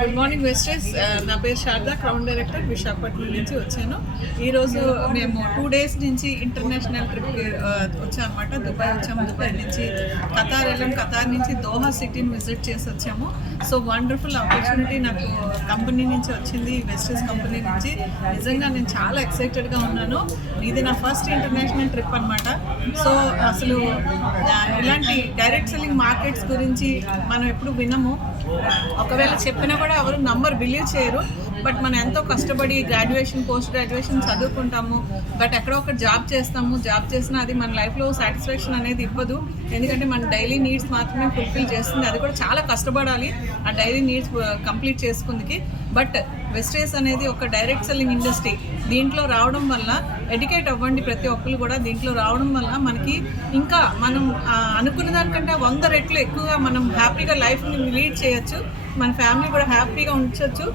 Good morning వెస్టర్స్. నా పేరు Sharada, crown director, Visakhapatnam నుంచి వచ్చాను. ఈరోజు మేము 2 days నుంచి ఇంటర్నేషనల్ ట్రిప్కి వచ్చామన్నమాట. దుబాయ్ వచ్చాము, దుబాయ్ నుంచి ఖతార్ వెళ్ళాము, ఖతార్ నుంచి దోహా సిటీని విజిట్ చేసి వచ్చాము. సో వండర్ఫుల్ ఆపర్చునిటీ నాకు కంపెనీ నుంచి వచ్చింది, వెస్టర్స్ కంపెనీ నుంచి. నిజంగా నేను చాలా ఎక్సైటెడ్గా ఉన్నాను. ఇది నా ఫస్ట్ ఇంటర్నేషనల్ ట్రిప్ అనమాట. సో అసలు ఇలాంటి డైరెక్ట్ సెల్లింగ్ మార్కెట్స్ గురించి మనం ఎప్పుడు వినము, ఒకవేళ చెప్పినా కూడా ఎవరు బిలీవ్ చేయరు. బట్ మనం ఎంతో కష్టపడి గ్రాడ్యుయేషన్, పోస్ట్ గ్రాడ్యుయేషన్ చదువుకుంటాము, బట్ ఎక్కడో ఒక జాబ్ చేస్తాము. జాబ్ చేసినా అది మన లైఫ్లో సాటిస్ఫాక్షన్ అనేది ఇవ్వదు. ఎందుకంటే మన డైలీ నీడ్స్ మాత్రమే ఫుల్ఫిల్ చేస్తుంది. అది కూడా చాలా కష్టపడాలి ఆ డైలీ నీడ్స్ కంప్లీట్ చేసుకుందికి. బట్ వెస్టర్స్ అనేది ఒక డైరెక్ట్ సెల్లింగ్ ఇండస్ట్రీ. దీంట్లో రావడం వల్ల ఎడ్యుకేట్ అవ్వండి ప్రతి ఒక్కరు కూడా. దీంట్లో రావడం వల్ల మనకి ఇంకా మనం అనుకున్న దానికంటే 100 రెట్లు ఎక్కువగా మనం హ్యాపీగా లైఫ్ని లీడ్ చేయొచ్చు, మన ఫ్యామిలీ కూడా హ్యాపీగా ఉంచవచ్చు.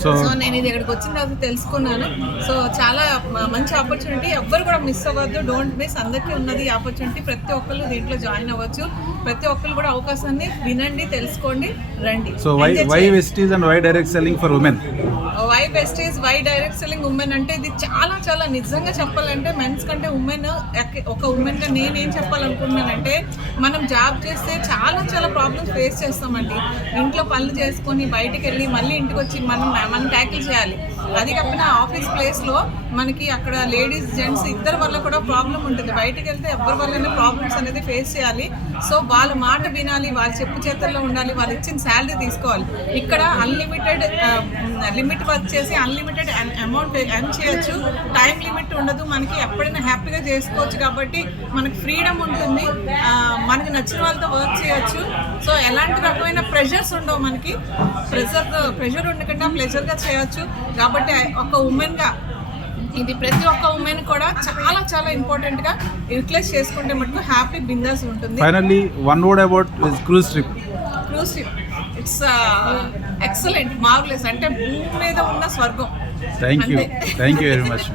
సో నేను ఇది ఇక్కడికి వచ్చిన తర్వాత తెలుసుకున్నాను. సో చాలా మంచి ఆపర్చునిటీ, ఎవ్వరు కూడా మిస్ అవ్వద్దు. డోంట్ మిస్, అందరికీ ఉన్నది ఈ ఆపర్చునిటీ. ప్రతి ఒక్కరు దీంట్లో జాయిన్ అవ్వచ్చు. ప్రతి ఒక్కరు కూడా అవకాశాన్ని వినండి, తెలుసుకోండి, రండి. So why Vestige and why direct selling for women? Why Vestige, why direct selling women అంటే ఇది చాలా చాలా నిజంగా చెప్పాలంటే మెన్స్ కంటే ఉమెన్, ఒక ఉమెన్గా నేనేం చెప్పాలనుకుంటున్నానంటే, మనం జాబ్ చేస్తే చాలా చాలా ప్రాబ్లమ్స్ ఫేస్ చేస్తామండి. ఇంట్లో పనులు చేసుకొని బయటికి వెళ్ళి మళ్ళీ ఇంటికి వచ్చి మనం ట్యాకిల్ చేయాలి. అది కాకుండా ఆఫీస్ ప్లేస్లో మనకి అక్కడ లేడీస్ జెంట్స్ ఇద్దరి వల్ల కూడా ప్రాబ్లం ఉంటుంది. బయటికి వెళ్తే ఎవరి వల్లనే ప్రాబ్లమ్స్ అనేది ఫేస్ చేయాలి. సో వాళ్ళ మాట వినాలి, వాళ్ళ చెప్పు చేతుల్లో ఉండాలి, వాళ్ళు ఇచ్చిన శాలరీ తీసుకోవాలి. ఇక్కడ అన్లిమిటెడ్ లిమిట్ వర్క్ చేసి అన్లిమిటెడ్ అమౌంట్ ఎర్న్ చేయొచ్చు. టైం లిమిట్ ఉండదు, మనకి ఎప్పుడైనా హ్యాపీగా చేసుకోవచ్చు. కాబట్టి మనకి ఫ్రీడమ్ ఉంటుంది, మనకి నచ్చిన వాళ్ళతో వర్క్ చేయొచ్చు. సో ఎలాంటి రకమైన ప్రెషర్స్ ఉండవు మనకి. ప్రెషర్ ఉండకుండా ప్లెజర్గా చేయొచ్చు. కాబట్టి ఒక ఉమెన్గా ఇది ప్రతి ఒక్క ఉమెన్ కూడా చాలా చాలా ఇంపార్టెంట్గా యూటిలైజ్ చేసుకుంటే మటుకు హ్యాపీ బిందాస్ ఉంటుంది. Finally one word about cruise trip. Cruise trip it's excellent, marvellous. అంటే భూమి మీద ఉన్న స్వర్గం. Thank you very much.